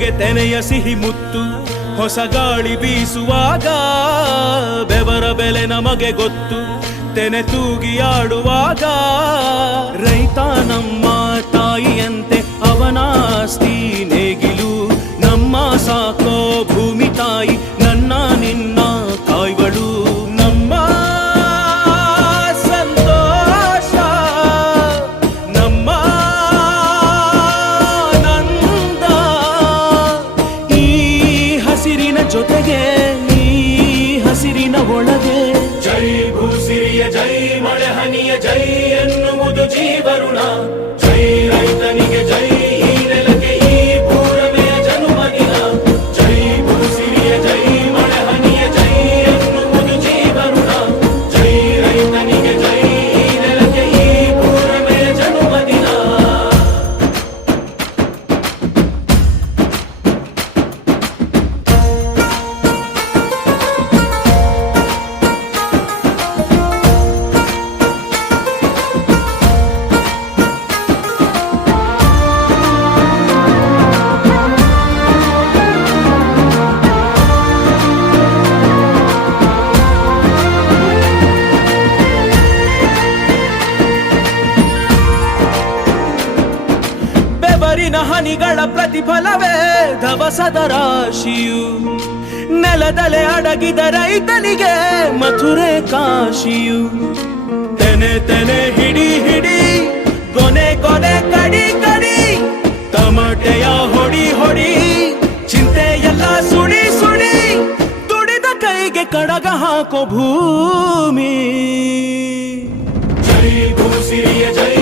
ತೆನೆಗೆ ತೆನೆಯ ಸಿಹಿ ಮುತ್ತು, ಹೊಸ ಗಾಳಿ ಬೀಸುವಾಗ ಬೆವರ ಬೆಲೆ ನಮಗೆ ಗೊತ್ತು, ತೆನೆ ತೂಗಿ ಆಡುವಾಗ ರೈತ ನಮ್ಮ ತಾಯಿಯಂತೆ ಪ್ರತಿಫಲವೇ ಧವಸದ ರಾಶಿಯು. ನೆಲದಲೆ ಅಡಗಿದ ರೈತನಿಗೆ ಮಥುರೆ ಕಾಶಿಯು. ತೆನೆ ತೆನೆ ಹಿಡಿ ಹಿಡಿ ಕೊನೆ ಕೊನೆ ಕಡಿ ಕಡಿ, ತಮಟೆಯ ಹೊಡಿ ಹೊಡಿ ಚಿಂತೆ ಎಲ್ಲ ಸುಡಿ ಸುಡಿ, ತುಡಿದ ಕೈಗೆ ಕಡಗ ಹಾಕೋ ಭೂಮಿ. ಜೈ ಭೂಸಿರಿಯ ಜೈ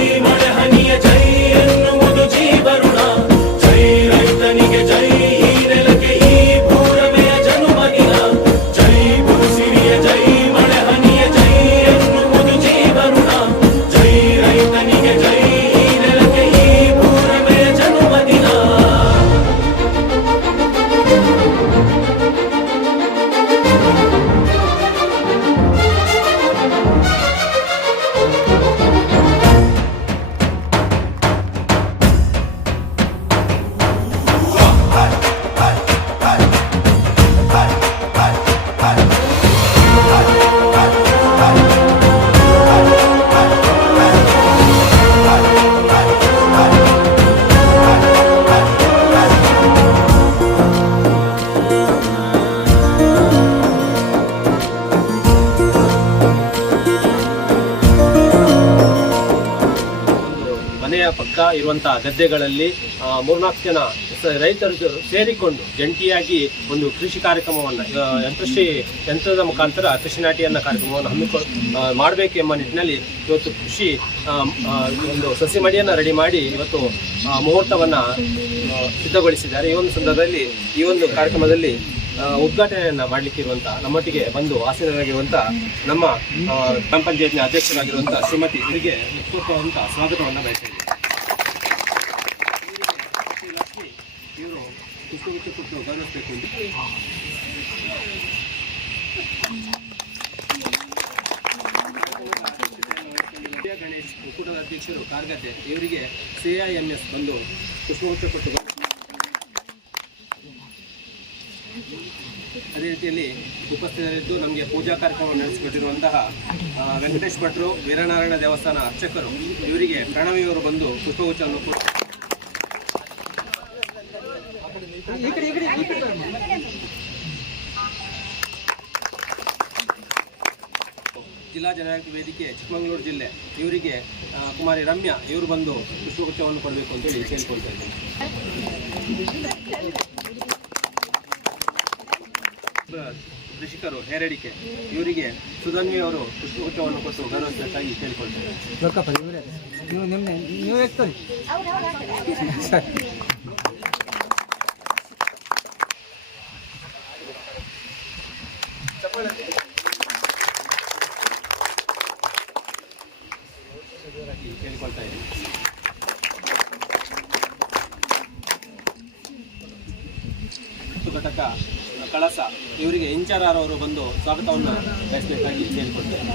ಇರುವಂತಹ ಗದ್ದೆಗಳಲ್ಲಿ ಮೂರ್ನಾಲ್ಕು ಜನ ರೈತರು ಸೇರಿಕೊಂಡು ಜಂಟಿಯಾಗಿ ಒಂದು ಕೃಷಿ ಕಾರ್ಯಕ್ರಮವನ್ನು ಯಂತ್ರಶ್ರೀ, ಯಂತ್ರದ ಮುಖಾಂತರ ಕೃಷಿ ನಾಟಿ ಅನ್ನೋ ಕಾರ್ಯಕ್ರಮವನ್ನು ಹಮ್ಮಿಕೊ ಮಾಡಬೇಕು ಎಂಬ ನಿಟ್ಟಿನಲ್ಲಿ ಇವತ್ತು ಕೃಷಿ ಒಂದು ಸಸಿ ಮಡಿಯನ್ನು ರೆಡಿ ಮಾಡಿ ಇವತ್ತು ಮುಹೂರ್ತವನ್ನು ಸಿದ್ಧಗೊಳಿಸಿದ್ದಾರೆ. ಈ ಒಂದು ಸಂದರ್ಭದಲ್ಲಿ, ಈ ಒಂದು ಕಾರ್ಯಕ್ರಮದಲ್ಲಿ ಉದ್ಘಾಟನೆಯನ್ನು ಮಾಡಲಿಕ್ಕೆ ಇರುವಂತಹ ನಮ್ಮೊಟ್ಟಿಗೆ ಬಂದು ಆಸೀನರಾಗಿರುವಂತ ನಮ್ಮ ಗ್ರಾಮ ಪಂಚಾಯತ್ನ ಅಧ್ಯಕ್ಷರಾಗಿರುವಂತ ಶ್ರೀಮತಿ ಇವರಿಗೆ ಮುಖ್ಯವಂತ ಸ್ವಾಗತವನ್ನು ಬಯಸಿದ್ದೇನೆ ಪುಷ್ಪಗುಚ್ಛ ಕೊಟ್ಟು ಗೌರವಿಸಬೇಕು ಅಂತ ಗಣೇಶ್ ಒಕ್ಕೂಟದ ಅಧ್ಯಕ್ಷರು ಕಾರ್ಗತೆ ಇವರಿಗೆ ಸಿಐಎಂಎಸ್ ಬಂದು ಪುಷ್ಪಗುಚ್ಛ ಕೊಟ್ಟು ಅದೇ ರೀತಿಯಲ್ಲಿ ಉಪಸ್ಥಿತರಿದ್ದು ನಮಗೆ ಪೂಜಾ ಕಾರ್ಯಕ್ರಮ ನಡೆಸಿಕೊಟ್ಟಿರುವಂತಹ ವೆಂಕಟೇಶ್ ಭಟ್ರು, ವೀರನಾರಾಯಣ ದೇವಸ್ಥಾನ ಅರ್ಚಕರು ಇವರಿಗೆ ಪ್ರಣವಿಯವರು ಬಂದು ಜಿಲ್ಲಾ ಜನನಾಯಕ ವೇದಿಕೆ ಚಿಕ್ಕಮಗಳೂರು ಜಿಲ್ಲೆ. ಇವರಿಗೆ ಕುಮಾರಿ ರಮ್ಯಾ ಇವರು ಬಂದು ಪುಷ್ಪಗುಚ್ಛವನ್ನು ಕೊಡಬೇಕು ಅಂತೇಳಿ ಕೇಳ್ಕೊಳ್ತಾ ಇದ್ದೇನೆ. ಕೃಷಿಕರು ಹೇರಡಿಕೆ ಇವರಿಗೆ ಸುಧನ್ವಿ ಅವರು ಪುಷ್ಪಗುಚ್ಛವನ್ನು ಕೊಟ್ಟು ಗೌರವಿಸಬೇಕಾಗಿ ಕೇಳಿಕೊಳ್ತೇವೆ ರೊಕ್ಕಪ್ಪ ಇವರೇ ನೀವು ನಿಮ್ಮ ನೀವು ಎಕ್ತರಿ ಕೇಳಿಕೊಳ್ತಾ ಇದ್ದೀನಿ ಮತ್ತು ಘಟಕ ಕಳಸ ಇವರಿಗೆ ಇಂಚಾರಾರ್ ಅವರು ಬಂದು ಸ್ವಾಗತವನ್ನು ಬಯಸಬೇಕಾಗಿ ಕೇಳಿಕೊಳ್ತೇವೆ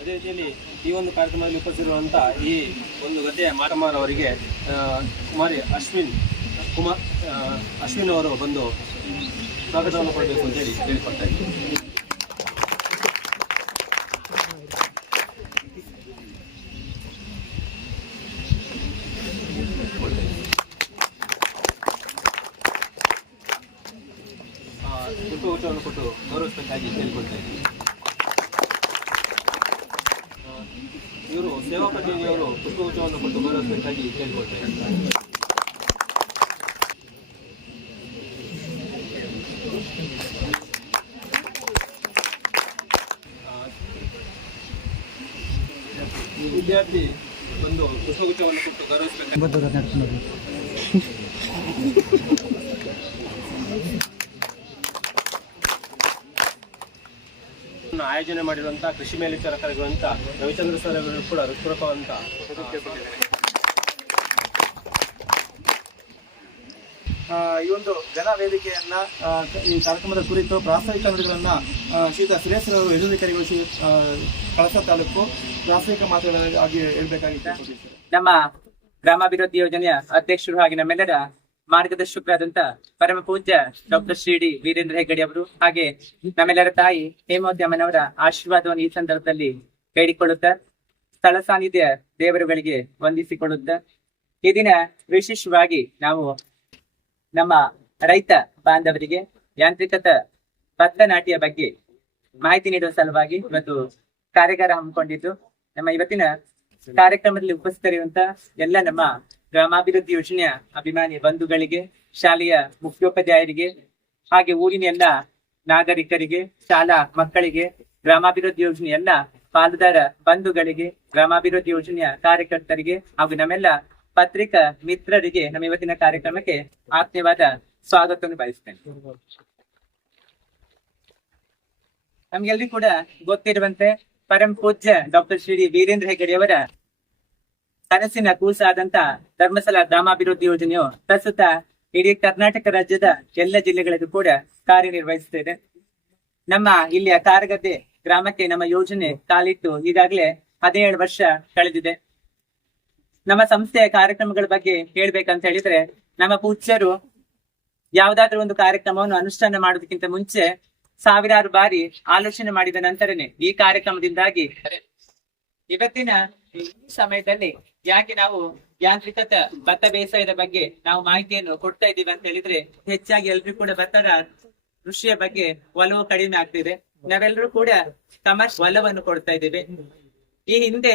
ಅದೇ ರೀತಿಯಲ್ಲಿ ಈ ಒಂದು ಕಾರ್ಯಕ್ರಮದಲ್ಲಿ ಉಪಸ್ಥಿತಿರುವಂಥ ಈ ಒಂದು ಗದ್ದೆಯ ಮಾಟಮಾರ್ ಅವರಿಗೆ ಕುಮಾರಿ ಅಶ್ವಿನ್ ಕುಮಾರ್ ಅಶ್ವಿನ್ ಅವರು ಬಂದು ಸ್ವಾಗತವನ್ನು ಕೊಡಬೇಕು ಅಂತೇಳಿ ಕೇಳಿಕೊಡ್ತಾ ಇದ್ದೀನಿ ಆ, ಪುಷ್ಪಗುಚ್ಛವನ್ನು ಕೊಟ್ಟು ಗೌರವಿಸಬೇಕಾಗಿ ಕೇಳಿಕೊಳ್ತಾ ಇದ್ದೀನಿ ಆ, ಇವರು ಸೇವಾ ಪ್ರತಿನಿಧಿಯವರು ಪುಷ್ಪಗುಚ್ಛವನ್ನು ಕೊಟ್ಟು ಗೌರವಿಸಬೇಕಾಗಿ ಕೇಳಿಕೊಳ್ತಾ ಇದ್ದೀನಿ ಆ, ಈ ವಿದ್ಯಾರ್ಥಿ ಒಂದು ಪುಷ್ಪಗುಚ್ಛವನ್ನು ಕೊಟ್ಟು ಗೌರವಿಸಬೇಕು ಆಯೋಜನೆ ಮಾಡಿರುವಂತಹ ಕೃಷಿ ಮೇಲ್ವಿಚಾರಕರಾಗಿರುವಂತ ರವಿಚಂದ್ರ ಸರ್ ಅವರು ಕೂಡ ಹೃತ್ಪೂರ್ವಕವಂತ ಈ ಒಂದು ಜನ ವೇದಿಕೆಯನ್ನ ಈ ಕಾರ್ಯಕ್ರಮದ ಕುರಿತು ಪ್ರಾಸ್ತಾವಿಕ ನುಡಿಗಳನ್ನ ಶ್ರೀತ ಶ್ರೀಯುತ ಸುರೇಶ್ ಅವರು ಎದುರಿಕರಿಗಳು ಶ್ರೀ ಕಳಸ ತಾಲೂಕು ಪ್ರಾಸ್ತಾವಿಕ ಮಾತುಗಳಾಗಿ ಹೇಳ್ಬೇಕಾಗಿತ್ತು. ನಮ್ಮ ಗ್ರಾಮಾಭಿವೃದ್ಧಿ ಯೋಜನೆಯ ಅಧ್ಯಕ್ಷರು ಹಾಗೆ ನಮ್ಮೆಲ್ಲರ ಮಾರ್ಗದರ್ಶಕರಾದಂತ ಪರಮ ಪೂಜ್ಯ ಡಾಕ್ಟರ್ ಶ್ರೀ ಡಿ ವೀರೇಂದ್ರ ಹೆಗ್ಗಡೆ ಅವರು ಹಾಗೆ ನಮ್ಮೆಲ್ಲರ ತಾಯಿ ಹೇಮೋದ್ಯಮನವರ ಆಶೀರ್ವಾದವನ್ನು ಈ ಸಂದರ್ಭದಲ್ಲಿ ಬೇಡಿಕೊಳ್ಳುತ್ತಾ, ಸ್ಥಳ ಸಾನ್ನಿಧ್ಯ ದೇವರುಗಳಿಗೆ ವಂದಿಸಿಕೊಳ್ಳುತ್ತ, ಈ ದಿನ ವಿಶೇಷವಾಗಿ ನಾವು ನಮ್ಮ ರೈತ ಬಾಂಧವರಿಗೆ ಯಾಂತ್ರಿಕತ ನಾಟಿಯ ಬಗ್ಗೆ ಮಾಹಿತಿ ನೀಡುವ ಸಲುವಾಗಿ ಇವತ್ತು ಕಾರ್ಯಾಗಾರ ಹಮ್ಮಿಕೊಂಡಿದ್ದು. ನಮ್ಮ ಇವತ್ತಿನ ಕಾರ್ಯಕ್ರಮದಲ್ಲಿ ಉಪಸ್ಥಿತರಿರುವಂತ ಎಲ್ಲ ನಮ್ಮ ಗ್ರಾಮಾಭಿವೃದ್ಧಿ ಯೋಜನೆಯ ಅಭಿಮಾನಿ ಬಂಧುಗಳಿಗೆ, ಶಾಲೆಯ ಮುಖ್ಯೋಪಾಧ್ಯಾಯರಿಗೆ, ಹಾಗೆ ಊರಿನ ಎಲ್ಲ ನಾಗರಿಕರಿಗೆ, ಶಾಲಾ ಮಕ್ಕಳಿಗೆ, ಗ್ರಾಮಾಭಿವೃದ್ಧಿ ಯೋಜನೆ ಎಲ್ಲ ಪಾಲುದಾರ ಬಂಧುಗಳಿಗೆ, ಗ್ರಾಮಾಭಿವೃದ್ಧಿ ಯೋಜನೆಯ ಕಾರ್ಯಕರ್ತರಿಗೆ ಹಾಗೂ ನಮ್ಮೆಲ್ಲ ಪತ್ರಿಕಾ ಮಿತ್ರರಿಗೆ ನಮ್ಮ ಇವತ್ತಿನ ಕಾರ್ಯಕ್ರಮಕ್ಕೆ ಆತ್ಮೀಯವಾದ ಸ್ವಾಗತವನ್ನು ಬಯಸ್ತೇನೆ. ನಮ್ಗೆಲ್ರಿಗೂ ಕೂಡ ಗೊತ್ತಿರುವಂತೆ ಪರಂ ಪೂಜ್ಯ ಡಾಕ್ಟರ್ ಶ್ರೀ ವೀರೇಂದ್ರ ಹೆಗ್ಗಡೆಯವರ ಕನಸಿನ ಕೂಸಾದಂತ ಧರ್ಮಸ್ಥಳ ಗ್ರಾಮಾಭಿವೃದ್ಧಿ ಯೋಜನೆಯು ಪ್ರಸ್ತುತ ಇಡೀ ಕರ್ನಾಟಕ ರಾಜ್ಯದ ಎಲ್ಲ ಜಿಲ್ಲೆಗಳಲ್ಲೂ ಕೂಡ ಕಾರ್ಯನಿರ್ವಹಿಸುತ್ತಿದೆ. ನಮ್ಮ ಇಲ್ಲಿಯ ಕಾರಗದ್ದೆ ಗ್ರಾಮಕ್ಕೆ ನಮ್ಮ ಯೋಜನೆ ಕಾಲಿಟ್ಟು ಈಗಾಗಲೇ ಹದಿನೇಳು ವರ್ಷ ಕಳೆದಿದೆ. ನಮ್ಮ ಸಂಸ್ಥೆಯ ಕಾರ್ಯಕ್ರಮಗಳ ಬಗ್ಗೆ ಹೇಳ್ಬೇಕಂತ ಹೇಳಿದ್ರೆ, ನಮ್ಮ ಪೂಜ್ಯರು ಯಾವ್ದಾದ್ರೂ ಒಂದು ಕಾರ್ಯಕ್ರಮವನ್ನು ಅನುಷ್ಠಾನ ಮಾಡೋದಕ್ಕಿಂತ ಮುಂಚೆ ಸಾವಿರಾರು ಬಾರಿ ಆಲೋಚನೆ ಮಾಡಿದ ನಂತರನೇ ಈ ಕಾರ್ಯಕ್ರಮದಿಂದಾಗಿ ಇವತ್ತಿನ ಸಮಯದಲ್ಲಿ ಯಾಕೆ ನಾವು ಯಾಂತ್ರಿಕತ ಭತ್ತ ಬೇಸಾಯದ ಬಗ್ಗೆ ನಾವು ಮಾಹಿತಿಯನ್ನು ಕೊಡ್ತಾ ಇದ್ದೀವಿ ಅಂತ ಹೇಳಿದ್ರೆ, ಹೆಚ್ಚಾಗಿ ಎಲ್ರಿಗೂ ಕೂಡ ಭತ್ತದ ಕೃಷಿಯ ಬಗ್ಗೆ ಒಲವು ಕಡಿಮೆ ಆಗ್ತಿದೆ. ನಾವೆಲ್ಲರೂ ಕೂಡ ಕಮರ್ಷ್ ಒಲವನ್ನು ಕೊಡ್ತಾ ಇದ್ದೀವಿ. ಈ ಹಿಂದೆ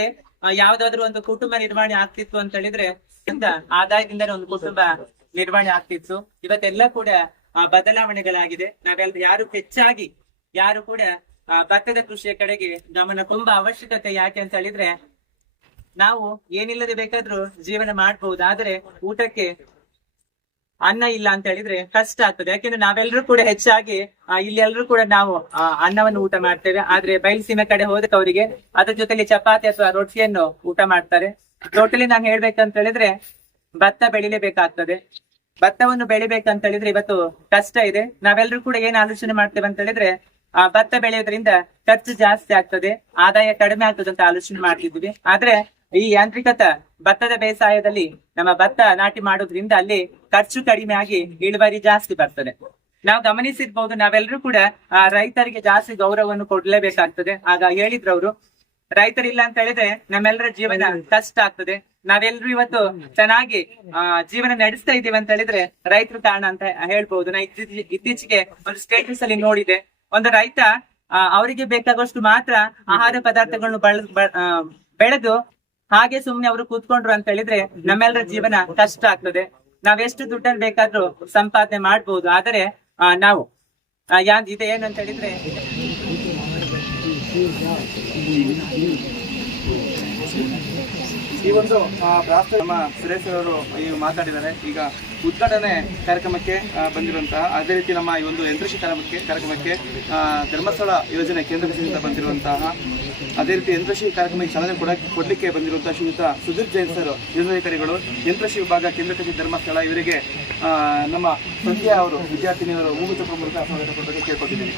ಯಾವ್ದಾದ್ರು ಒಂದು ಕುಟುಂಬ ನಿರ್ವಹಣೆ ಆಗ್ತಿತ್ತು ಅಂತ ಹೇಳಿದ್ರೆ ಇಂದ ಆದಾಯದಿಂದ ಒಂದು ಕುಟುಂಬ ನಿರ್ವಹಣೆ ಆಗ್ತಿತ್ತು. ಇವತ್ತೆಲ್ಲ ಕೂಡ ಬದಲಾವಣೆಗಳಾಗಿದೆ. ನಾವೆಲ್ಲ ಯಾರು ಹೆಚ್ಚಾಗಿ, ಯಾರು ಕೂಡ ಭತ್ತದ ಕೃಷಿಯ ಕಡೆಗೆ ಗಮನ ತುಂಬಾ ಅವಶ್ಯಕತೆ ಯಾಕೆ ಅಂತ ಹೇಳಿದ್ರೆ, ನಾವು ಏನಿಲ್ಲದೆ ಬೇಕಾದ್ರೂ ಜೀವನ ಮಾಡಬಹುದು ಆದ್ರೆ ಊಟಕ್ಕೆ ಅನ್ನ ಇಲ್ಲ ಅಂತ ಹೇಳಿದ್ರೆ ಕಷ್ಟ ಆಗ್ತದೆ. ಯಾಕೆಂದ್ರೆ ನಾವೆಲ್ಲರೂ ಕೂಡ ಹೆಚ್ಚಾಗಿ ಇಲ್ಲಿ ಎಲ್ಲರೂ ಕೂಡ ನಾವು ಅನ್ನವನ್ನು ಊಟ ಮಾಡ್ತೇವೆ. ಆದ್ರೆ ಬಯಲುಸೀಮೆ ಕಡೆ ಹೋದಕ್ಕೆ ಅವರಿಗೆ ಅದ್ರ ಜೊತೆಲಿ ಚಪಾತಿ ಅಥವಾ ರೊಟ್ಟಿಯನ್ನು ಊಟ ಮಾಡ್ತಾರೆ. ಟೋಟಲಿ ನಾನು ಹೇಳ್ಬೇಕಂತ ಹೇಳಿದ್ರೆ ಭತ್ತ ಬೆಳಿಲೇಬೇಕಾಗ್ತದೆ. ಭತ್ತವನ್ನು ಬೆಳಿಬೇಕಂತ ಹೇಳಿದ್ರೆ ಇವತ್ತು ಕಷ್ಟ ಇದೆ. ನಾವೆಲ್ಲರೂ ಕೂಡ ಏನ್ ಆಲೋಚನೆ ಮಾಡ್ತೇವೆ ಅಂತ ಹೇಳಿದ್ರೆ, ಆ, ಭತ್ತ ಬೆಳೆಯೋದ್ರಿಂದ ಖರ್ಚು ಜಾಸ್ತಿ ಆಗ್ತದೆ. ಆದಾಯ ಕಡಿಮೆ ಆಗ್ತದೆ ಅಂತ ಆಲೋಚನೆ ಮಾಡ್ತಿದ್ವಿ ಆದ್ರೆ ಈ ಯಾಂತ್ರಿಕತ ಭತ್ತದ ಬೇಸಾಯದಲ್ಲಿ ನಮ್ಮ ಭತ್ತ ನಾಟಿ ಮಾಡೋದ್ರಿಂದ ಅಲ್ಲಿ ಖರ್ಚು ಕಡಿಮೆ ಆಗಿ ಇಳುವರಿ ಜಾಸ್ತಿ ಬರ್ತದೆ. ನಾವು ಗಮನಿಸಿರ್ಬಹುದು ನಾವೆಲ್ಲರೂ ಕೂಡ ಆ ರೈತರಿಗೆ ಜಾಸ್ತಿ ಗೌರವವನ್ನು ಕೊಡ್ಲೇಬೇಕಾಗ್ತದೆ. ಆಗ ಹೇಳಿದ್ರು ಅವರು ರೈತರಿಲ್ಲ ಅಂತ ಹೇಳಿದ್ರೆ ನಮ್ಮೆಲ್ಲರ ಜೀವನ ಕಷ್ಟ ಆಗ್ತದೆ. ನಾವೆಲ್ಲರೂ ಇವತ್ತು ಚೆನ್ನಾಗಿ ಆ ಜೀವನ ನಡೆಸ್ತಾ ಇದೀವಿ ಅಂತ ಹೇಳಿದ್ರೆ ರೈತರು ಕಾರಣ ಅಂತ ಹೇಳ್ಬಹುದು ನಾ ಇತ್ತೀಚೆ- ಇತ್ತೀಚೆಗೆ ಒಂದು ಸ್ಟೇಟಸ್ ಅಲ್ಲಿ ನೋಡಿದೆ. ಒಂದು ರೈತ ಅವರಿಗೆ ಬೇಕಾಗುವಷ್ಟು ಮಾತ್ರ ಆಹಾರ ಪದಾರ್ಥಗಳನ್ನು ಬಳ- ಬೆಳೆದು ಹಾಗೆ ಸುಮ್ನೆ ಅವರು ಕೂತ್ಕೊಂಡ್ರು ಅಂತ ಹೇಳಿದ್ರೆ ನಮ್ಮೆಲ್ಲರ ಜೀವನ ಕಷ್ಟ ಆಗ್ತದೆ. ನಾವೆಷ್ಟು ದುಡ್ಡನ್ನು ಬೇಕಾದ್ರೂ ಸಂಪಾದನೆ ಮಾಡ್ಬೋದು. ಆದರೆ ನಾವು ಯಾ ಏನು ಅಂತ ಹೇಳಿದ್ರೆ, ಈ ಒಂದು ನಮ್ಮ ಸುರೇಶ್ ಅವರು ಈ ಮಾತಾಡಿದ್ದಾರೆ. ಈಗ ಉದ್ಘಾಟನೆ ಕಾರ್ಯಕ್ರಮಕ್ಕೆ ಬಂದಿರುವಂತಹ, ಅದೇ ರೀತಿ ನಮ್ಮ ಈ ಒಂದು ಯಂತ್ರಶಿ ಕಾರ್ಯಕ್ರಮಕ್ಕೆ ಕಾರ್ಯಕ್ರಮಕ್ಕೆ ಧರ್ಮಸ್ಥಳ ಯೋಜನೆ ಕೇಂದ್ರ ಬಂದಿರುವಂತಹ ಅದೇ ರೀತಿ ಯಂತ್ರಶ್ರೀ ಕಾರ್ಯಕ್ರಮಕ್ಕೆ ಚಾಲನೆ ಕೊಡ ಕೊಡಲಿಕ್ಕೆ ಬಂದಿರುವಂತಹ ಶ್ರೀಯುತ ಸುಧೀರ್ ಜೈನ್ ಸರ್, ಯೋಜನಾಧಿಕಾರಿಗಳು ಯಂತ್ರಶಿ ವಿಭಾಗ, ಕೇಂದ್ರ ಕಚೇರಿ ಧರ್ಮಸ್ಥಳ ಇವರಿಗೆ ನಮ್ಮ ಸಂಧ್ಯಾ ಅವರು, ವಿದ್ಯಾರ್ಥಿನಿಯವರು ಹೂಗುಚ್ಚಪ್ಪ ಮೂಲಕ ಸ್ವಾಗತ ಕೊಡಬೇಕು ಕೇಳ್ಕೊತಿದ್ದೀನಿ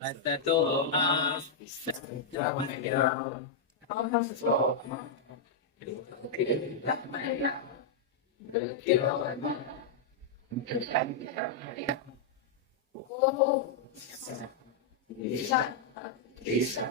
hasta todo más Oh, Isa, Isa, Isa.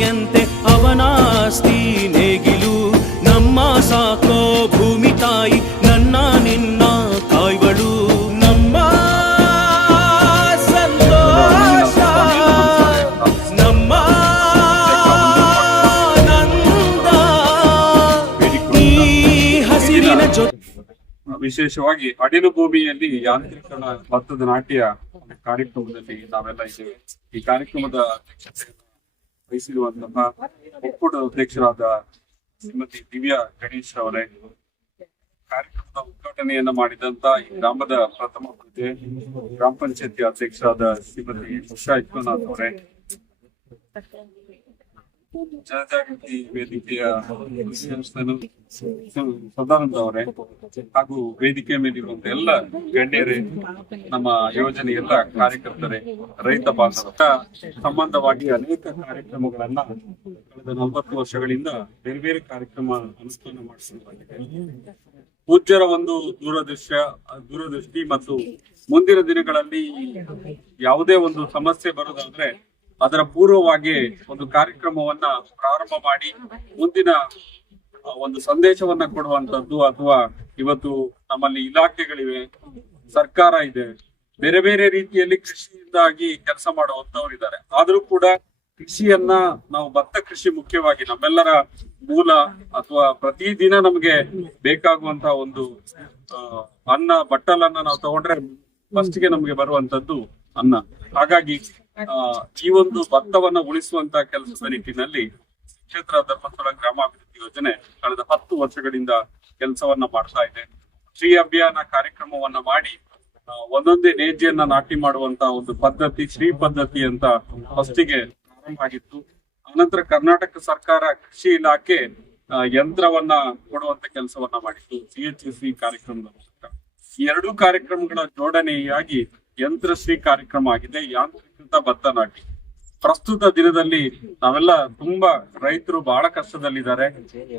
ವಿಶೇಷವಾಗಿ ಅಡಿಲು ಭೂಮಿಯಲ್ಲಿ ಯಾಂತ್ರಿಕರಣ ಭತ್ತದ ನಾಟ್ಯ ಕಾರ್ಯಕ್ರಮದಲ್ಲಿ ನಾವೆಲ್ಲ ಇದ್ದೇವೆ. ಈ ಕಾರ್ಯಕ್ರಮದ ವಹಿಸಿರುವಂತಹ ಒಕ್ಕೂಟ ಅಧ್ಯಕ್ಷರಾದ ಶ್ರೀಮತಿ ದಿವ್ಯಾ ಗಣೇಶ್ ಅವರೇ ಕಾರ್ಯಕ್ರಮದ ಉದ್ಘಾಟನೆಯನ್ನ ಮಾಡಿದಂತ ಈ ಗ್ರಾಮದ ಪ್ರಥಮ ಪ್ರಜೆ ಗ್ರಾಮ ಪಂಚಾಯತಿ ಅಧ್ಯಕ್ಷರಾದ ಶ್ರೀಮತಿ ಉಷಾ ವಿಶ್ವನಾಥ್ ಅವರೇ ಜನಜಾಗೃತಿ ವೇದಿಕೆಯ ಸದಾನಂದ ಅವರೇ ಹಾಗೂ ವೇದಿಕೆ ಮೇಲಿರುವಂತ ಎಲ್ಲ ಗಣ್ಯರೇ, ನಮ್ಮ ಯೋಜನೆ ಎಲ್ಲ ಕಾರ್ಯಕರ್ತರೇ, ರೈತ ಬಾಂಧವ ಸಂಬಂಧವಾಗಿ ಅನೇಕ ಕಾರ್ಯಕ್ರಮಗಳನ್ನ ಕಳೆದ ನಲವತ್ತು ವರ್ಷಗಳಿಂದ ಬೇರೆ ಬೇರೆ ಕಾರ್ಯಕ್ರಮ ಅನುಷ್ಠಾನ ಮಾಡಿಸಲಾಗಿದೆ ಪೂಜ್ಯರ ಒಂದು ದೂರದೃಶ್ಯ, ದೂರದೃಷ್ಟಿ ಮತ್ತು ಮುಂದಿನ ದಿನಗಳಲ್ಲಿ ಯಾವುದೇ ಒಂದು ಸಮಸ್ಯೆ ಬರೋದಾದ್ರೆ ಅದರ ಪೂರ್ವವಾಗಿ ಒಂದು ಕಾರ್ಯಕ್ರಮವನ್ನ ಪ್ರಾರಂಭ ಮಾಡಿ ಮುಂದಿನ ಒಂದು ಸಂದೇಶವನ್ನ ಕೊಡುವಂತದ್ದು ಅಥವಾ ಇವತ್ತು ನಮ್ಮಲ್ಲಿ ಇಲಾಖೆಗಳಿವೆ, ಸರ್ಕಾರ ಇದೆ, ಬೇರೆ ಬೇರೆ ರೀತಿಯಲ್ಲಿ ಕೃಷಿಯಿಂದಾಗಿ ಕೆಲಸ ಮಾಡುವಂತವ್ರು ಆದ್ರೂ ಕೂಡ ಕೃಷಿಯನ್ನ ನಾವು ಭತ್ತ ಕೃಷಿ ಮುಖ್ಯವಾಗಿ ನಮ್ಮೆಲ್ಲರ ಮೂಲ ಅಥವಾ ಪ್ರತಿದಿನ ನಮ್ಗೆ ಬೇಕಾಗುವಂತ ಒಂದು ಅನ್ನ, ಬಟ್ಟಲನ್ನ ನಾವು ತಗೊಂಡ್ರೆ ಫಸ್ಟ್ಗೆ ನಮ್ಗೆ ಬರುವಂತದ್ದು ಅನ್ನ. ಹಾಗಾಗಿ ಈ ಒಂದು ಭತ್ತವನ್ನ ಉಳಿಸುವಂತ ಕೆಲಸದ ನಿಟ್ಟಿನಲ್ಲಿ ಕ್ಷೇತ್ರ ಧರ್ಮಸ್ಥಳ ಗ್ರಾಮಾಭಿವೃದ್ಧಿ ಯೋಜನೆ ಕಳೆದ ಹತ್ತು ವರ್ಷಗಳಿಂದ ಕೆಲಸವನ್ನ ಮಾಡ್ತಾ ಇದೆ. ಶ್ರೀ ಅಭಿಯಾನ ಕಾರ್ಯಕ್ರಮವನ್ನ ಮಾಡಿ ಒಂದೊಂದೇ ನೇಜಿಯನ್ನ ನಾಟಿ ಮಾಡುವಂತ ಒಂದು ಪದ್ಧತಿ ಶ್ರೀ ಪದ್ಧತಿ ಅಂತ ಫಸ್ಟಿಗೆ ಪ್ರಾರಂಭ ಆಗಿತ್ತು ಅನಂತರ ಕರ್ನಾಟಕ ಸರ್ಕಾರ ಕೃಷಿ ಇಲಾಖೆ ಯಂತ್ರವನ್ನ ಕೊಡುವಂತ ಕೆಲಸವನ್ನ ಮಾಡಿತ್ತು, ಸಿ ಎಚ್ ಸಿ ಕಾರ್ಯಕ್ರಮದ ಮೂಲಕ. ಎರಡೂ ಕಾರ್ಯಕ್ರಮಗಳ ಜೋಡಣೆಯಾಗಿ ಯಂತ್ರಶ್ರೀ ಕಾರ್ಯಕ್ರಮ ಆಗಿದೆ. ಯಾಂತ್ರೀಕೃತ ಭತ್ತ ನಾಟಿ. ಪ್ರಸ್ತುತ ದಿನದಲ್ಲಿ ನಾವೆಲ್ಲ ತುಂಬಾ ರೈತರು ಬಹಳ ಕಷ್ಟದಲ್ಲಿದ್ದಾರೆ.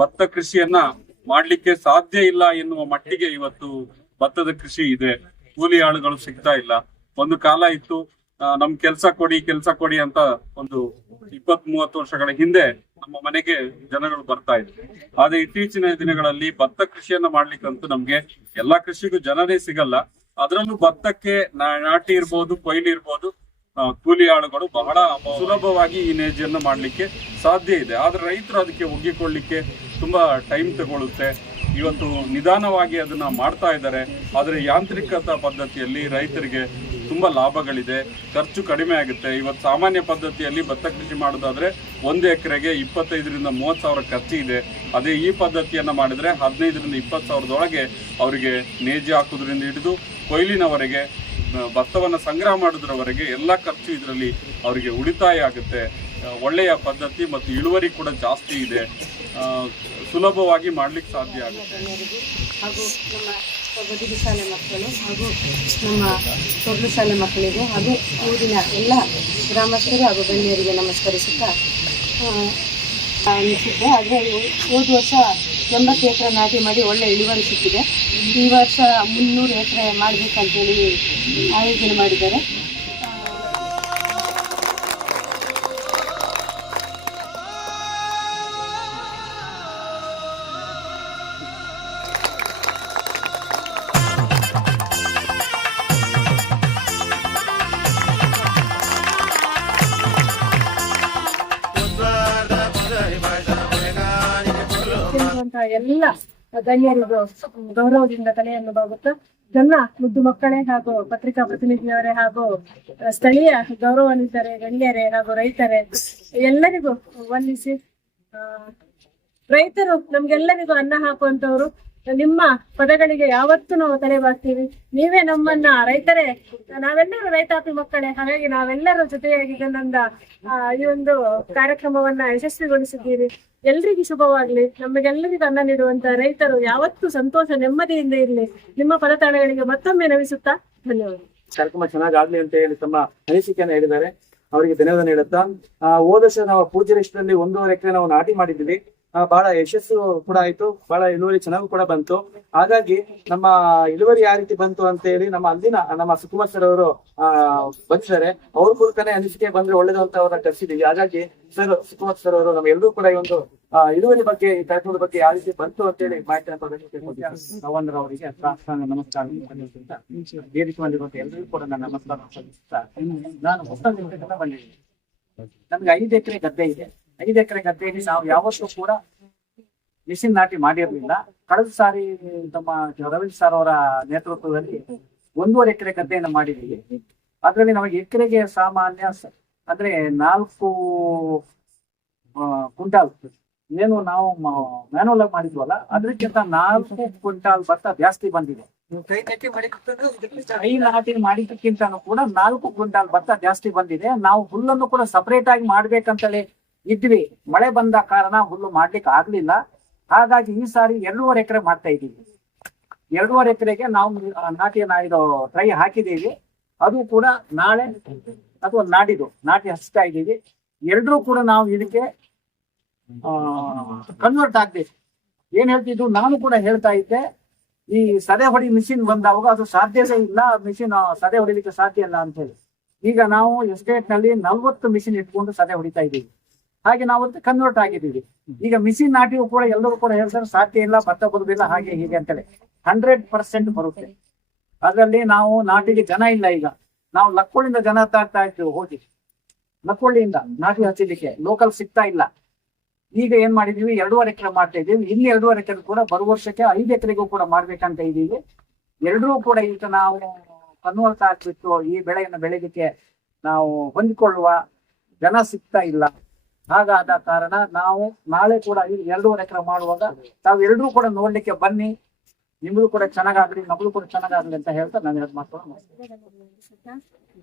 ಭತ್ತ ಕೃಷಿಯನ್ನ ಮಾಡ್ಲಿಕ್ಕೆ ಸಾಧ್ಯ ಇಲ್ಲ ಎನ್ನುವ ಮಟ್ಟಿಗೆ ಇವತ್ತು ಭತ್ತದ ಕೃಷಿ ಇದೆ. ಕೂಲಿ ಆಳುಗಳು ಸಿಗ್ತಾ ಇಲ್ಲ. ಒಂದು ಕಾಲ ಇತ್ತು ನಮ್ ಕೆಲ್ಸ ಕೊಡಿ ಕೆಲ್ಸ ಕೊಡಿ ಅಂತ ಒಂದು ಇಪ್ಪತ್ ಮೂವತ್ತು ವರ್ಷಗಳ ಹಿಂದೆ ನಮ್ಮ ಮನೆಗೆ ಜನಗಳು ಬರ್ತಾ ಇದ್ರು. ಆದ್ರೆ ಇತ್ತೀಚಿನ ದಿನಗಳಲ್ಲಿ ಭತ್ತ ಕೃಷಿಯನ್ನ ಮಾಡ್ಲಿಕ್ಕಂತೂ ನಮ್ಗೆ ಎಲ್ಲಾ ಕೃಷಿಗೂ ಜನನೇ ಸಿಗಲ್ಲ. ಅದರಲ್ಲೂ ಭತ್ತಕ್ಕೆ ನಾಟಿ ಇರ್ಬೋದು, ಕೊಯ್ಲು ಇರ್ಬೋದು. ಕೂಲಿ ಆಳುಗಳು ಬಹಳ ಸುಲಭವಾಗಿ ಈ ನೇಜಿಯನ್ನು ಮಾಡಲಿಕ್ಕೆ ಸಾಧ್ಯ ಇದೆ. ಆದರೆ ರೈತರು ಅದಕ್ಕೆ ಒಗ್ಗಿಕೊಳ್ಳಿಕ್ಕೆ ತುಂಬ ಟೈಮ್ ತಗೊಳ್ಳುತ್ತೆ ಇವತ್ತು ನಿಧಾನವಾಗಿ ಅದನ್ನ ಮಾಡ್ತಾ ಇದ್ದಾರೆ. ಆದರೆ ಯಾಂತ್ರಿಕತ ಪದ್ಧತಿಯಲ್ಲಿ ರೈತರಿಗೆ ತುಂಬ ಲಾಭಗಳಿದೆ. ಖರ್ಚು ಕಡಿಮೆ ಆಗುತ್ತೆ. ಇವತ್ತು ಸಾಮಾನ್ಯ ಪದ್ಧತಿಯಲ್ಲಿ ಭತ್ತ ಕೃಷಿ ಮಾಡೋದಾದರೆ ಒಂದು ಎಕರೆಗೆ ಇಪ್ಪತ್ತೈದರಿಂದ ಮೂವತ್ತು ಸಾವಿರ ಖರ್ಚು ಇದೆ ಅದೇ ಈ ಪದ್ಧತಿಯನ್ನು ಮಾಡಿದರೆ ಹದಿನೈದರಿಂದ ಇಪ್ಪತ್ತು ಸಾವಿರದೊಳಗೆ ಅವರಿಗೆ ನೇಜಿ ಹಾಕೋದ್ರಿಂದ ಹಿಡಿದು ಕೊಯ್ಲಿನವರೆಗೆ ಭತ್ತವನ್ನ ಸಂಗ್ರಹ ಮಾಡೋದ್ರವರೆಗೆ ಎಲ್ಲ ಖರ್ಚು ಇದರಲ್ಲಿ ಅವರಿಗೆ ಉಳಿತಾಯ ಆಗುತ್ತೆ. ಒಳ್ಳೆಯ ಪದ್ಧತಿ ಮತ್ತು ಇಳುವರಿ ಕೂಡ ಜಾಸ್ತಿ ಇದೆ. ಸುಲಭವಾಗಿ ಮಾಡ್ಲಿಕ್ಕೆ ಸಾಧ್ಯ ಆಗುತ್ತೆ. ಹಾಗೂ ನಮ್ಮ ಶಾಲೆ ಮಕ್ಕಳು ಹಾಗೂ ನಮ್ಮ ತೊಗಲು ಶಾಲೆ ಮಕ್ಕಳಿಗೆ ಹಾಗೂ ಊರಿನ ಎಲ್ಲ ಗ್ರಾಮಸ್ಥರು ಹಾಗೂ ಗಣ್ಯರಿಗೆ ನಮಸ್ಕರಿಸುತ್ತಾ ಅನಿಸಿದ್ದೆ ಆದರೆ ಹೋದ ವರ್ಷ ಎಂಬತ್ತು ಎಕರೆ ನಾಟಿ ಮಾಡಿ ಒಳ್ಳೆ ಇಳುವರಿ ಸಿಕ್ಕಿದೆ. ಈ ವರ್ಷ ಮುನ್ನೂರು ಎಕರೆ ಮಾಡಬೇಕಂತೇಳಿ ಆಯೋಜನೆ ಮಾಡಿದ್ದಾರೆ. ಗಣ್ಯರಿಗೂ ಗೌರವದಿಂದ ತಲೆಯನ್ನು ಬಾಗುತ್ತಾ ನನ್ನ ಮುದ್ದು ಮಕ್ಕಳೇ ಹಾಗೂ ಪತ್ರಿಕಾ ಪ್ರತಿನಿಧಿಯವರೇ ಹಾಗೂ ಸ್ಥಳೀಯ ಗೌರವಾನ್ವಿತರೇ, ಗಣ್ಯರೇ ಹಾಗೂ ರೈತರೇ, ಎಲ್ಲರಿಗೂ ವಂದಿಸಿ ರೈತರು ನಮ್ಗೆಲ್ಲರಿಗೂ ಅನ್ನ ಹಾಕುವಂತವ್ರು ನಿಮ್ಮ ಪದಗಳಿಗೆ ಯಾವತ್ತೂ ನಾವು ತಲೆ ಬಾಗ್ತೀವಿ. ನೀವೇ ನಮ್ಮನ್ನ ರೈತರೇ ನಾವೆಲ್ಲರೂ ರೈತಾಪಿ ಮಕ್ಕಳೇ ಹಾಗಾಗಿ ನಾವೆಲ್ಲರೂ ಜೊತೆಯಾಗಿ ಇದನ್ನೊಂದ ಈ ಒಂದು ಕಾರ್ಯಕ್ರಮವನ್ನ ಯಶಸ್ವಿಗೊಳಿಸಿದ್ದೀರಿ ಎಲ್ರಿಗೂ ಶುಭವಾಗ್ಲಿ. ನಮಗೆಲ್ಲರಿಗೂ ಅನ್ನ ನೀಡುವಂತ ರೈತರು ಯಾವತ್ತೂ ಸಂತೋಷ ನೆಮ್ಮದಿಯಿಂದ ಇರಲಿ. ನಿಮ್ಮ ಪದತಾಣಗಳಿಗೆ ಮತ್ತೊಮ್ಮೆ ನವಿಸುತ್ತಾ ಧನ್ಯವಾದ. ಕಾರ್ಯಕ್ರಮ ಚೆನ್ನಾಗಿ ಆಗ್ಲಿ ಅಂತ ಹೇಳಿ ತಮ್ಮ ಅನಿಸಿಕೆಯನ್ನು ಹೇಳಿದ್ದಾರೆ. ಅವರಿಗೆ ಧನ್ಯವಾದ ಹೇಳುತ್ತಾ ಆ, ಹೋದ ವರ್ಷ ನಾವು ಪೂಜರಿಷ್ಟರಲ್ಲಿ ಒಂದೂವರೆ ಎಕರೆ ನಾವು ನಾಟಿ ಮಾಡಿದ್ವಿ ಆ, ಬಹಳ ಯಶಸ್ಸು ಕೂಡ ಆಯ್ತು ಬಹಳ ಇಳುವರಿ ಚೆನ್ನಾಗೂ ಕೂಡ ಬಂತು. ಹಾಗಾಗಿ ನಮ್ಮ ಇಳುವರಿ ಯಾವ ರೀತಿ ಬಂತು ಅಂತ ಹೇಳಿ ನಮ್ಮ ಅಂದಿನ ನಮ್ಮ ಸುಕುಮಾರ್ ಸರ್ ಅವರು, ಆ, ಬಂದಿದ್ದಾರೆ. ಅವ್ರ ಮೂಲಕನೇ ಅನಿಸಿಕೆ ಬಂದ್ರೆ ಒಳ್ಳೇದು ಅಂತ ಅವ್ರನ್ನ ಕರೆಸಿದೀವಿ. ಹಾಗಾಗಿ ಸರ್ ಸುಕುಮಾರ್ ಸರ್ ಅವರು ನಮ್ಮ ಎಲ್ಲರೂ ಕೂಡ ಈ ಒಂದು ಇಳುವರಿ ಬಗ್ಗೆ, ಈ ಕಾರ್ಯಕ್ರಮದ ಬಗ್ಗೆ ಯಾವ ರೀತಿ ಬಂತು ಅಂತ ಹೇಳಿ ಮಾಹಿತಿ. ರವೀಂದ್ರ ಅವರಿಗೆ ನಮಸ್ಕಾರ. ವೇದಿಕೆ ಕೂಡ ನಮಸ್ಕಾರ ನಾನು ಹೊಸ ಬಂದಿದ್ದೀನಿ. ನಮ್ಗೆ ಐದು ಎಕರೆ ಗದ್ದೆ ಇದೆ. ಐದು ಎಕರೆ ಗದ್ದೆಯಲ್ಲಿ ನಾವು ಯಾವತ್ತೂ ಕೂಡ ಮಿಷಿನ್ ನಾಟಿ ಮಾಡಿರಲಿಲ್ಲ. ಕಳೆದ ಸಾರಿ ನಮ್ಮ ರವೀಂದ್ರ ಸರ್ ಅವರ ನೇತೃತ್ವದಲ್ಲಿ ಒಂದೂವರೆ ಎಕರೆ ಗದ್ದೆಯನ್ನು ಮಾಡಿದ್ದೀವಿ. ಅದರಲ್ಲಿ ನಮಗೆ ಎಕರೆಗೆ ಸಾಮಾನ್ಯ ಅಂದ್ರೆ ನಾಲ್ಕು ಕ್ವಿಂಟಾಲ್. ಏನು ನಾವು ಮ್ಯಾನುವಲ್ ಆಗಿ ಮಾಡಿದ್ವಲ್ಲ ಅದಕ್ಕಿಂತ ನಾಲ್ಕು ಕ್ವಿಂಟಾಲ್ ಭತ್ತ ಜಾಸ್ತಿ ಬಂದಿದೆ. ಕೈ ನಾಟಿ ಮಾಡಿದ್ದಕ್ಕಿಂತ ಕೂಡ ನಾಲ್ಕು ಕ್ವಿಂಟಾಲ್ ಭತ್ತ ಜಾಸ್ತಿ ಬಂದಿದೆ. ನಾವು ಹುಲ್ಲನ್ನು ಕೂಡ ಸಪರೇಟ್ ಆಗಿ ಮಾಡ್ಬೇಕಂತಲೇ ಇದ್ವಿ. ಮಳೆ ಬಂದ ಕಾರಣ ಹುಲ್ಲು ಮಾಡ್ಲಿಕ್ಕೆ ಆಗ್ಲಿಲ್ಲ. ಹಾಗಾಗಿ ಈ ಸಾರಿ ಎರಡೂವರೆ ಎಕರೆ ಮಾಡ್ತಾ ಇದ್ದೀವಿ. ಎರಡೂವರೆ ಎಕರೆಗೆ ನಾವು ನಾಟಿಯನ್ನ ಇದು ಟ್ರೈ ಹಾಕಿದ್ದೀವಿ. ಅದು ಕೂಡ ನಾಳೆ ಅಥವಾ ನಾಡಿದು ನಾಟಿ ಹಚ್ತಾ ಇದ್ದೀವಿ. ಎರಡೂ ಕೂಡ ನಾವು ಇದಕ್ಕೆ ಕನ್ವರ್ಟ್ ಆಗ್ಬೇಕು. ಏನ್ ಹೇಳ್ತಿದ್ರು ನಾನು ಕೂಡ ಹೇಳ್ತಾ ಇದ್ದೆ, ಈ ಸದೆ ಹೊಡಿ ಮಿಷಿನ್ ಬಂದಾಗ ಅದು ಸಾಧ್ಯತೆ ಇಲ್ಲ. ಮಿಷಿನ್ ಸದೆ ಹೊಡಿಲಿಕ್ಕೆ ಸಾಧ್ಯ ಇಲ್ಲ ಅಂತ ಹೇಳಿ. ಈಗ ನಾವು ಎಸ್ಟೇಟ್ನಲ್ಲಿ ನಲ್ವತ್ತು ಮಿಷಿನ್ ಇಟ್ಕೊಂಡು ಸದೆ ಹೊಡಿತಾ ಇದ್ದೀವಿ. ಹಾಗೆ ನಾವು ಕನ್ವರ್ಟ್ ಆಗಿದ್ದೀವಿ. ಈಗ ಮಿಸಿ ನಾಟಿಯು ಕೂಡ ಎಲ್ಲರೂ ಕೂಡ ಹೇಳ್ತಾರೆ, ಸಾಧ್ಯ ಇಲ್ಲ, ಭತ್ತ ಬರುದಿಲ್ಲ, ಹಾಗೆ, ಹೀಗೆ ಅಂತೇಳಿ. ಹಂಡ್ರೆಡ್ ಪರ್ಸೆಂಟ್ ಬರುತ್ತೆ. ಅದರಲ್ಲಿ ನಾವು ನಾಟಿಗೆ ಜನ ಇಲ್ಲ ಈಗ. ನಾವು ಲಕ್ಕೋಳಿಂದ ಜನ ತಾಗ್ತಾ ಇದ್ದೀವಿ ಹೋಗಿ. ಲಕ್ಕೊಳ್ಳಿಯಿಂದ ನಾಟಿ ಹಚ್ಚಲಿಕ್ಕೆ ಲೋಕಲ್ ಸಿಗ್ತಾ ಇಲ್ಲ. ಈಗ ಏನ್ ಮಾಡಿದೀವಿ ಎರಡೂವರೆ ಎಕರೆ ಮಾಡ್ತಾ ಇದೀವಿ ಇನ್ನು ಎರಡೂವರೆ ಎಕರೆ ಕೂಡ ಬರುವ ವರ್ಷಕ್ಕೆ ಐದು ಎಕರೆಗೂ ಕೂಡ ಮಾಡ್ಬೇಕಂತ ಇದೀವಿ ಎರಡೂ ಕೂಡ ಈಗ ನಾವು ಕನ್ವರ್ಟ್ ಆಗ್ಬಿಟ್ಟು ಈ ಬೆಳೆಯನ್ನು ಬೆಳೆದಕ್ಕೆ ನಾವು ಹೊಂದಿಕೊಳ್ಳುವ ಜನ ಸಿಗ್ತಾ ಇಲ್ಲ. ಹಾಗಾದ ಕಾರಣ ನಾವು ನಾಳೆ ಕೂಡ ಇಲ್ಲಿ ಎರಡೂವರೆ ಎಕರೆ ಮಾಡುವಾಗ ತಾವು ಎರಡೂ ಕೂಡ ನೋಡ್ಲಿಕ್ಕೆ ಬನ್ನಿ. ನಿಮ್ಗೂ ಕೂಡ ಚೆನ್ನಾಗಾಗ್ಲಿ, ನಮಗೂ ಕೂಡ ಚೆನ್ನಾಗಾಗ್ಲಿ ಅಂತ ಹೇಳ್ತಾ ನಾನು ಎರಡು ಮಾತು.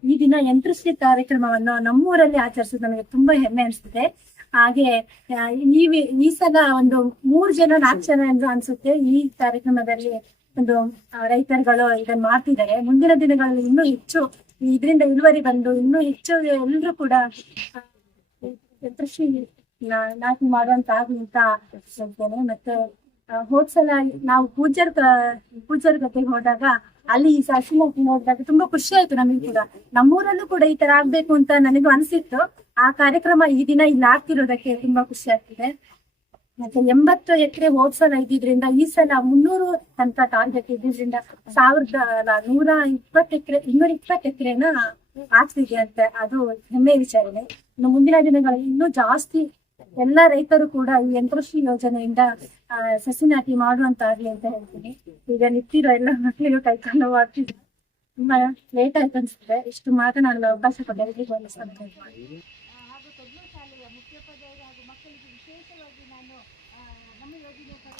ಈ ದಿನ ಯಂತ್ರಶ್ರೀ ಕಾರ್ಯಕ್ರಮವನ್ನು ನಮ್ಮೂರಲ್ಲಿ ಆಚರಿಸೋದು ನನಗೆ ತುಂಬಾ ಹೆಮ್ಮೆ ಅನಿಸ್ತಿದೆ ಹಾಗೆ ನೀವೇ ಈ ಸಲ ಒಂದು ಮೂರು ಜನ ನಾಲ್ಕು ಜನ ಎಂದು ಅನ್ಸುತ್ತೆ. ಈ ಕಾರ್ಯಕ್ರಮದಲ್ಲಿ ಒಂದು ರೈತರುಗಳು ಇದನ್ನ ಮಾಡ್ತಿದ್ದಾರೆ. ಮುಂದಿನ ದಿನಗಳಲ್ಲಿ ಇನ್ನೂ ಹೆಚ್ಚು, ಇದರಿಂದ ಇಳುವರಿ ಬಂದು ಇನ್ನೂ ಹೆಚ್ಚು ಎಲ್ಲರೂ ಕೂಡ ನಾ- ನಾಟಿ ಮಾಡುವಂತ ಆಗ್ಲಿ ಅಂತ ಹೇಳ್ತೇನೆ. ಮತ್ತೆ ಹೋದ್ಸಲ ಹೋದ್ ಸಲ ನಾವು ಪೂಜರ್ ಪೂಜರ್ ಗದ್ದೆಗೆ ಹೋದಾಗ ಅಲ್ಲಿ ಈ ಸಸಿನ ನೋಡಿದಾಗ ತುಂಬಾ ಖುಷಿ ಆಯ್ತು ನಮಗೆ ಕೂಡ. ನಮ್ಮೂರಲ್ಲೂ ಕೂಡ ಈ ತರ ಆಗ್ಬೇಕು ಅಂತ ನನಗೂ ಅನ್ಸಿತ್ತು. ಆ ಕಾರ್ಯಕ್ರಮ ಈ ದಿನ ಇಲ್ಲಿ ಆಗ್ತಿರೋದಕ್ಕೆ ತುಂಬಾ ಖುಷಿ ಆಗ್ತಿದೆ. ಮತ್ತೆ ಎಂಬತ್ತು ಎಕರೆ ಹೋದ್ ಸಲ ಇದ್ದಿದ್ರಿಂದ ಈ ಸಲ ಮುನ್ನೂರು ಅಂತ ಟಾರ್ಗೆಟ್ ಇದ್ದಿದ್ರಿಂದ ಸಾವಿರದ ನೂರ ಇಪ್ಪತ್ತು ಎಕರೆ, ಇನ್ನೂರ ಇಪ್ಪತ್ತು ಎಕರೆನ ಆಗ್ತಿದೆ ಅಂತ ಅದು ಹೆಮ್ಮೆ ವಿಚಾರಣೆ ಇನ್ನು ಮುಂದಿನ ದಿನಗಳಲ್ಲಿ ಇನ್ನೂ ಜಾಸ್ತಿ ಎಲ್ಲ ರೈತರು ಕೂಡ ಈ ಯಂತ್ರಶ್ರೀ ಯೋಜನೆಯಿಂದ ಸಸಿ ನಾಟಿ ಮಾಡುವಂತಾಗ್ಲಿ ಅಂತ ಹೇಳ್ತೀನಿ. ಈಗ ನಿಂತಿರೋ ಎಲ್ಲ ಮಕ್ಕಳಿಗೂ ಕೈಕಾಲು ಆಗ್ತಿದೆ ತುಂಬಾ ಲೇಟ್ ಆಯ್ತು ಅನ್ಸುತ್ತೆ. ಇಷ್ಟು ಮಾತನಾಡಲು ಅವಕಾಶ ಕೊಟ್ಟರಿಗೆ ಒಂದು ಸಂತೋಷ ಹಾಗೂ ತೊಗ್ಲು ಶಾಲೆಯ ಮುಖ್ಯೋಪಾಧ್ಯಾಯರು ಹಾಗೂ ಮಕ್ಕಳಿಗೆ ವಿಶೇಷವಾಗಿ ನಾನು ಆ, ನಮ್ಮ ಯೋಜನೆ ಪರ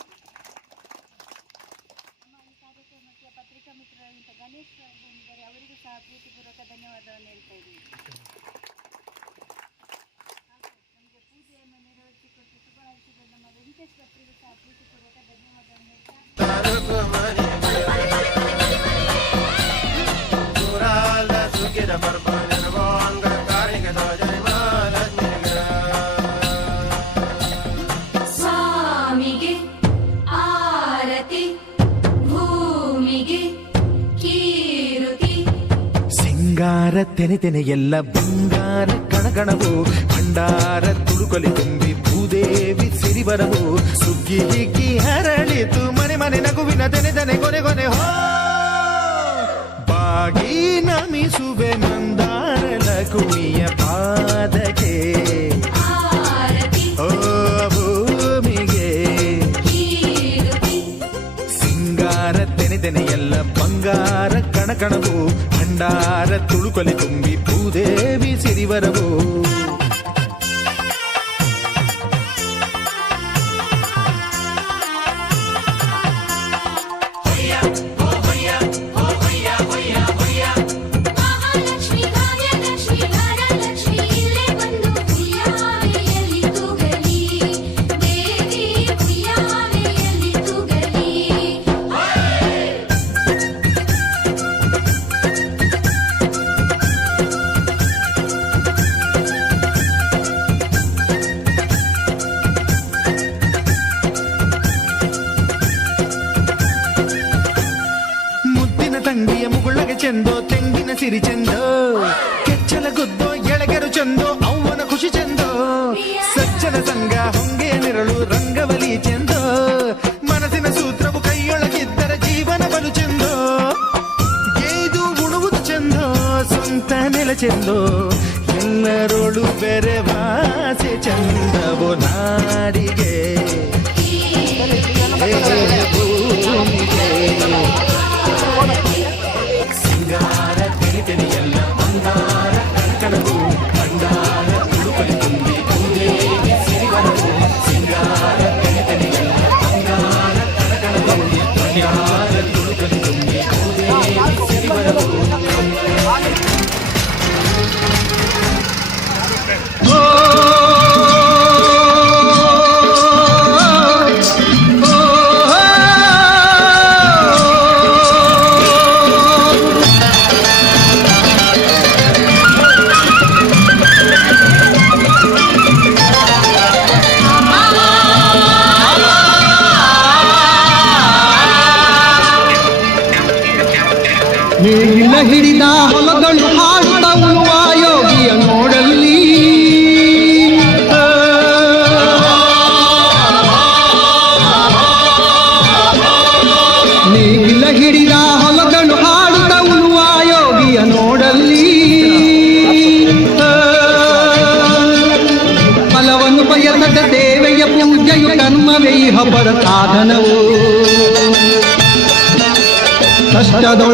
ನಮ್ಮ ಈ ಕಾರ್ಯಕ್ರಮಕ್ಕೆ ಪತ್ರಿಕಾ ಮಿತ್ರರಾದಂಥ ಗಣೇಶ್ ಅವರು ಬಂದಿದ್ದಾರೆ ಅವರಿಗೂ ಸಹ ಪ್ರೀತಿಪೂರ್ವಕ ಧನ್ಯವಾದವನ್ನು ಹೇಳ್ತಾ ಇದ್ದೀನಿ ಹಾಗೂ ನಮಗೆ ಪೂಜೆಯನ್ನು ನೆರವೇರಿಸಿಕೊಟ್ಟು ಶುಭಾಶಿಸಿದ ನಮ್ಮ ವೆಂಕಟೇಶ್ ಭಟ್ರಿಗೂ ಸಹ ಪ್ರೀತಿಪೂರ್ವಕ ಧನ್ಯವಾದವನ್ನು ಹೇಳ್ತಾ ಸ್ವಾಮಿಗೆ ತೆನೆ ತೆನೆ ಎಲ್ಲ ಬಂಗಾರ ಕಣಗಣವು ಭಂಡಾರ ತುಳುಕಲಿ ತುಂಬಿ ಭೂದೇವಿ ಸಿರಿವರವು ಸುಗ್ಗಿ ಹಿಗ್ಗಿ ಹರಳಿತು ಮನೆ ಮನೆ ನಗುವಿನ ತೆನೆ ತೆನೆ ಕೊನೆ ಕೊನೆ ಹೋ ಬಾಗಿ ನಮಿಸುವೆ ಮಂದಾರ ಲಗುಣಿಯ ಪಾದಕ್ಕೆ ಓ ಭೂಮಿಗೆ ಸಿಂಗಾರ ತೆನೆ ತೆನೆ ಎಲ್ಲ ಬಂಗಾರ ಕಣಕಣವು కుండార తుಳುకొని తుమ్మి భూదేవి సిరివరవో.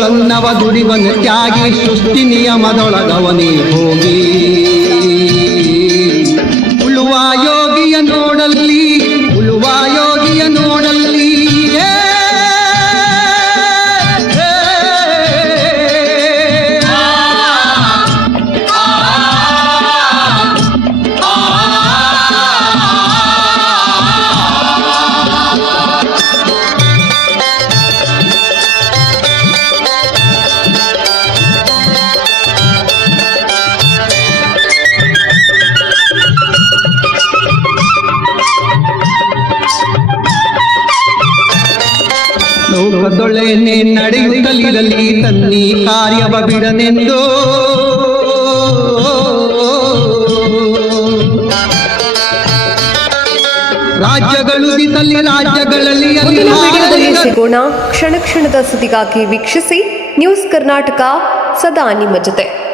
ನನ್ನವ ದುಡಿವನು ತ್ಯಾಗಿ ಸೃಷ್ಟಿ ನಿಯಮದೊಳಗವನೇ ಹೋಗಿ ಉಳುವ ಯೋಗಿಯ ನೋಡಲು ಒಂದೊಳ್ಳೆಯನ್ನೇ ನಡೆಯುತ್ತಲಿರಲಿ ತನ್ನಿ ಕಾರ್ಯವ ಬಿಡನೆಂದು. ಸಿಗೋಣ ಕ್ಷಣ ಕ್ಷಣದ ಸುದ್ದಿಗಾಗಿ ವೀಕ್ಷಿಸಿ ನ್ಯೂಸ್ ಕರ್ನಾಟಕ ಸದಾ ನಿಮ್ಮ ಜೊತೆ.